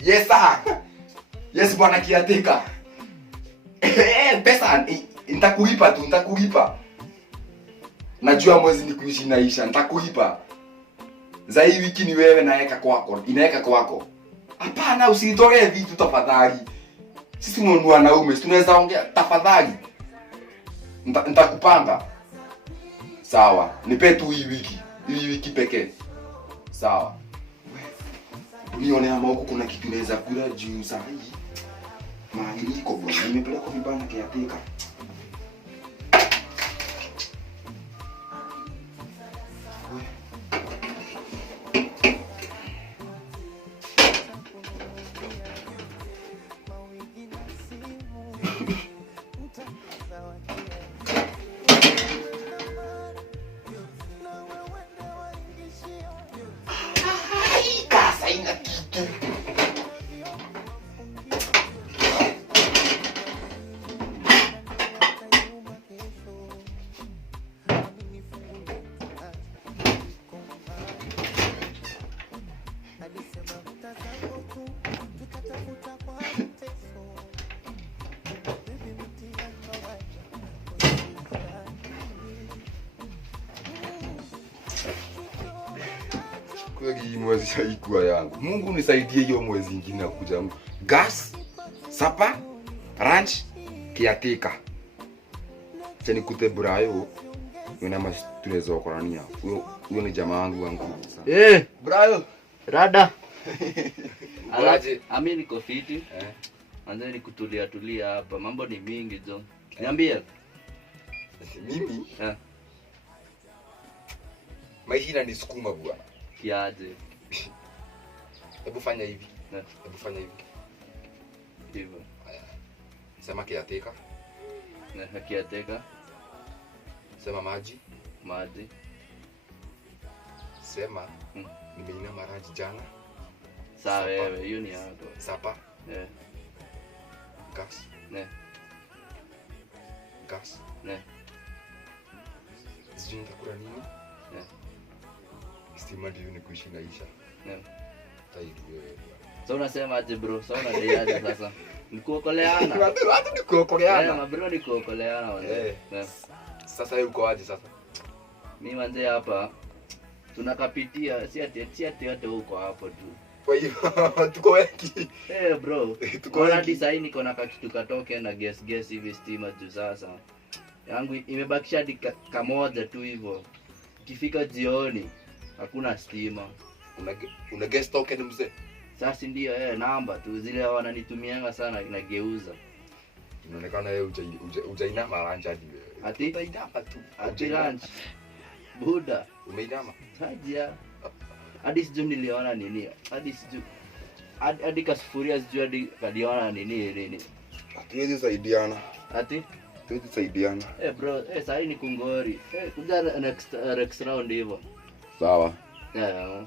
Yes sir. Yes bwana kiatika. Pesa nitakulipa tu, nitakulipa. Najua mwezi ni kuishi naisha, nitakulipa. Za hii wiki ni wewe naeka kwako, inaweka kwako. Hapana, usinitolee vitu tafadhali. Sisi ni wanaume, tunaweza ongea tafadhali. Nitakupanga. Sawa, nipe tu hii wiki pekee. Sawa. Unione ama huko kuna kitu naweza kula juu saa hii. Mahali niko bwana, nimepeleka vibana kiatika. Haina kitu. Kweli mwezi haikuwa yangu. Mungu nisaidie hiyo mwezi nyingine kuja. Gas, sapa, ranch, kiatika. Acha nikute Brayo. Yuna mas tunaweza kukorania. Huyo ni jamaa wangu. Brayo, rada. Alaje, ami niko fiti. Anza ni kutulia hapa. Mambo ni mingi jo. Niambie. Mimi? Maisha inanisukuma bwana. Kiaje. Hebu fanya hivi. Hebu fanya hivi. Hivyo. Sema kiateka. Na kiateka. Sema maji. Maji. Sema nimeina maraji jana. Sawa wewe, hiyo ni yako. Sapa. Gas. Gas. Sijui nitakula nini? Stima ndio ni kuishi naisha. Taidi wewe. Sasa unasema aje bro? Sasa unadai sasa. Nikuokoleana. Watu nikuokoleana. Bro nikuokoleana wazee. Sasa wewe uko aje sasa? Mimi manze hapa tunakapitia si ati yote huko hapo tu. Kwa hiyo tuko wengi. Bro. Tuko hadi sasa niko na kitu katoke na guess hivi stima juu sasa. Yangu imebakisha hadi kamoja tu hivyo. Ikifika jioni hakuna stima. Una guest token mzee? Sasa ndio namba tu zile wananitumianga sana inageuza. Inaonekana wewe ujainama lunch hadi wewe. Ati utainama tu. Ati lunch. Buda, umeinama? Haja. Hadi sijui niliona nini. Hadi sijui. Hadi kasufuria sijui hadi kaliona nini. Hatuwezi saidiana. Ati hatuwezi saidiana. Bro, sasa ni kungori. Kuja next round hivyo. Sawa. Yeah.